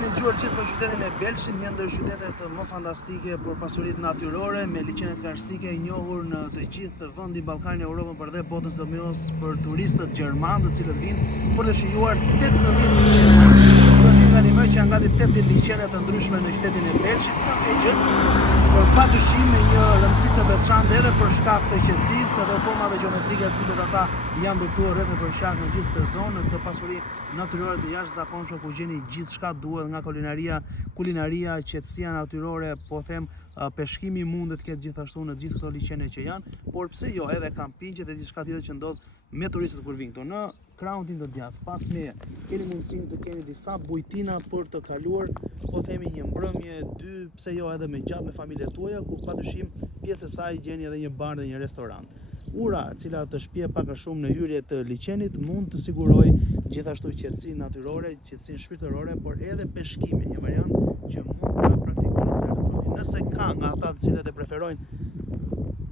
keni dëgjuar gjithë për qytetin e Belshit, një ndër qytetet më fantastike për pasuritë natyrore, me liçenet karstike, i njohur në të gjithë vendin Ballkanin, Europën për dhe botën sëdomos për turistët gjerman, të cilët vinë për të shijuar 80 liçene. Tani më që janë gati 80 liçene të ndryshme në qytetin e Belshit të vegjël, por padyshim me një rëndësi të veçantë edhe për shkak të qetësisë dhe formave gjeometrike të cilat ata janë ndërtuar rreth për shkak në gjithë këtë zonë, në këtë pasuri natyrore të jashtëzakonshme ku gjeni gjithçka duhet nga kulinaria, qetësia natyrore, po them peshkimi mund të ketë gjithashtu në gjithë këto liçene që janë, por pse jo edhe kampingjet dhe diçka tjetër që ndodh me turistët kur vinë këtu. Në krahun tim të djathtë, pas meje, keni mundësinë të keni disa bujtina për të kaluar, po themi një mbrëmje, dy, pse jo edhe me gjatë me familjet tuaja, ku padyshim pjesë e saj gjeni edhe një bar dhe një restorant. Ura, e cila të shpje pak a shumë në hyrje të liçenit, mund të siguroj gjithashtu qetësinë natyrore, qetësinë shpirtërore, por edhe peshkimin, një variant që mund ta praktikoni serioz. Nëse ka nga ata të cilët e preferojnë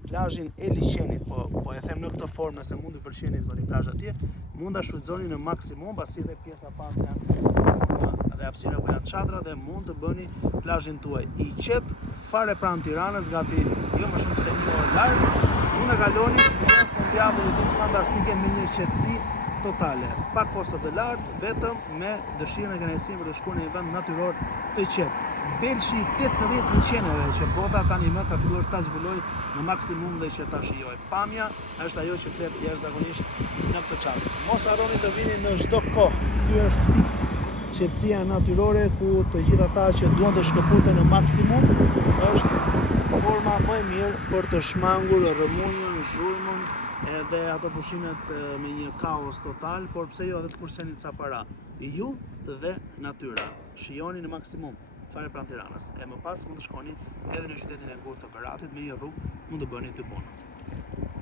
plazhin e liçenit, po e them në këtë formë, nëse mund të pëlqeni të bëni plazh atje, mund ta shfrytëzoni në maksimum, pasi dhe pjesa pas janë dhe hapësira ku janë çadra dhe mund të bëni plazhin tuaj i qetë fare pranë Tiranës, gati jo më shumë se 1 orë larg, mund të kaloni një fundjavë të ditë fantastike me një qetësi totale, pa kosto të lartë, vetëm me dëshirën e kënaqësinë për të shkuar në një vend natyror të qetë. Belshi 80 liçeneve që bota tani më ka filluar ta zbulojë në maksimum dhe që ta shijojë. Pamja është ajo që flet jashtëzakonisht në këtë çast. Mos harroni të vini në çdo kohë. Ky është fiks qetësia natyrore ku të gjithë ata që duan të shkëputen në maksimum është forma më e mirë për të shmangur rrëmujën, zhurmën edhe ato pushimet me një kaos total, por pse jo edhe të kurseni ca para. Ju dhe natyra. Shijoni në maksimum fare pranë Tiranës. E më pas mund të shkoni edhe në qytetin e ngurtë të Beeratit me një rrugë, mund të bëni të punë.